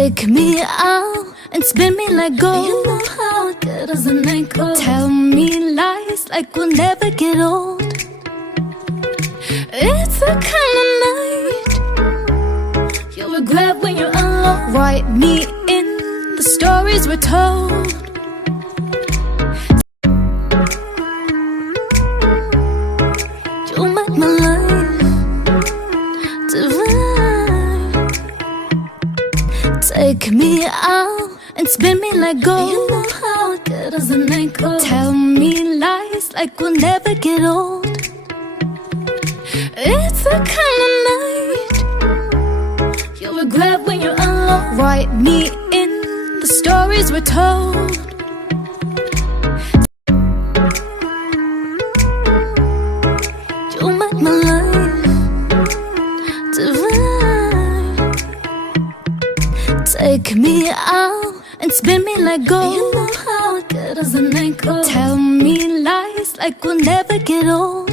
Take me out and spin me like gold. You know how good as a night goes. Tell me lies like we'll never get old. It's the kind of night you'll regret when you're alone. Write me in the stories we're told. You make my life divine. Take me out and spin me like gold. You know how good as a night goes. Tell me lies like we'll never get old. It's the kind of night you'll regret when you're alone. Write me in the stories we're told. You make my life divine. Take me out and spin me like gold. You know how good as a night goes. Tell me lies like we'll never get old.